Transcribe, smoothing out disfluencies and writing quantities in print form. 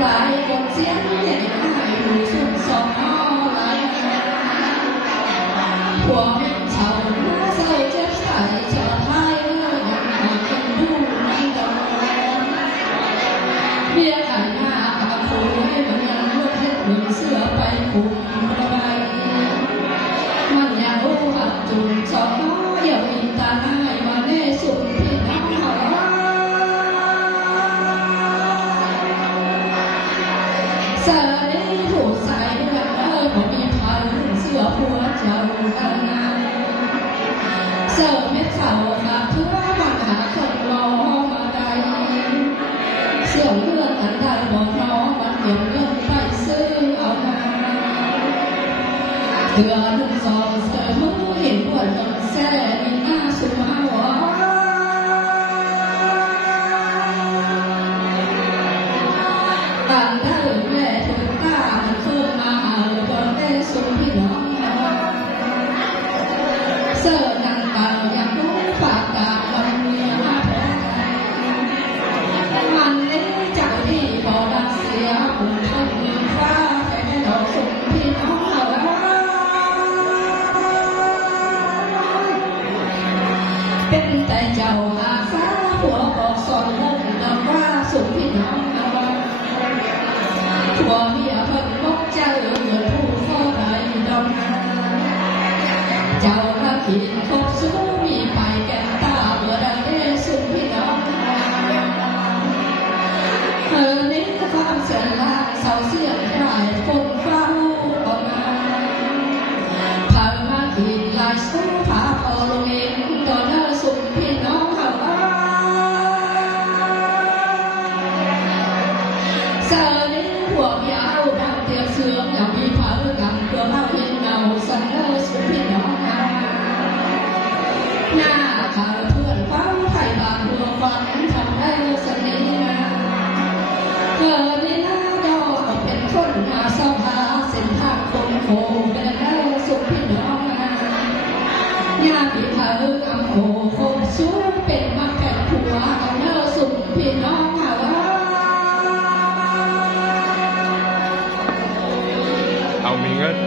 หลายคนเสียงใหญ่ให้ดูสุดสองหลายพวกชาวนาเศร้าเจ็บใจชาวไทยยังเป็นดูในดอกเบี้ยขายหน้าอาคูให้มันยังลดให้เหมือนเสื้อไปคุมระบายมันอยากรู้หักจุนสองอย่ามีตาหน้ามาแน่สุดที่น้องหาสายผู้สายเลือดบ่มีพันเสื้อหัวเจ้ากันเสื้อเม็ดเข่าขาทั่วมันหาคนรอมาได้เสื้อเลือดอันใดบ่น้องมันเก็บเงินไปซื้อเอามาเสื้อนุ่งซองเสื้อมือเห็นปวดต้องแซ่มีหน้าสุมาหวาต่างได้แม่ถึงตามันเพิ่มมาหาเลยตอนได้สุพี่น้องเสื้อนางเก่าอยากรู้ปากกาวันเมียมาแพ้มันเล่ใจที่พอรักเสียปุ่นต้นมีฟ้าแค่ดอกสุพี่น้องเอาเป็นแต่เจ้าหาฟ้าหัวบอกสอนเล่นดอกว่าสุพี่น้องหัวเมียเพิ่นมกเจ้าเหมือนผู้พ่อใดดอกเจ้าละผิดพบสู้มีไปแก่ตาเมื่อใดได้สุพี่น้องนี้ความเสียลายเศร้าเสียงได้คนเฝ้าออกมาผ่านมาขีดลายสู้ผาพอลงเองตอนนั้นสุพี่น้องเขาเสือนี้หัวมีเอาดังเตียงเสืออยากมีผาเรื่องเพื่อมาเพียงเงาสันเลิศสุพี่น้องหน้าขาเพื่อนฟังไทยบางเพื่อฟังทำได้สนิทในหน้าดอกเป็นคนหาสภาเส้นทางคนโคเป็นเลิศสุพี่น้องญาติผาเรื่องโคคงสู้เป็นมาแก่ผัวเอาเลิศสุพี่น้องเอามีเงิน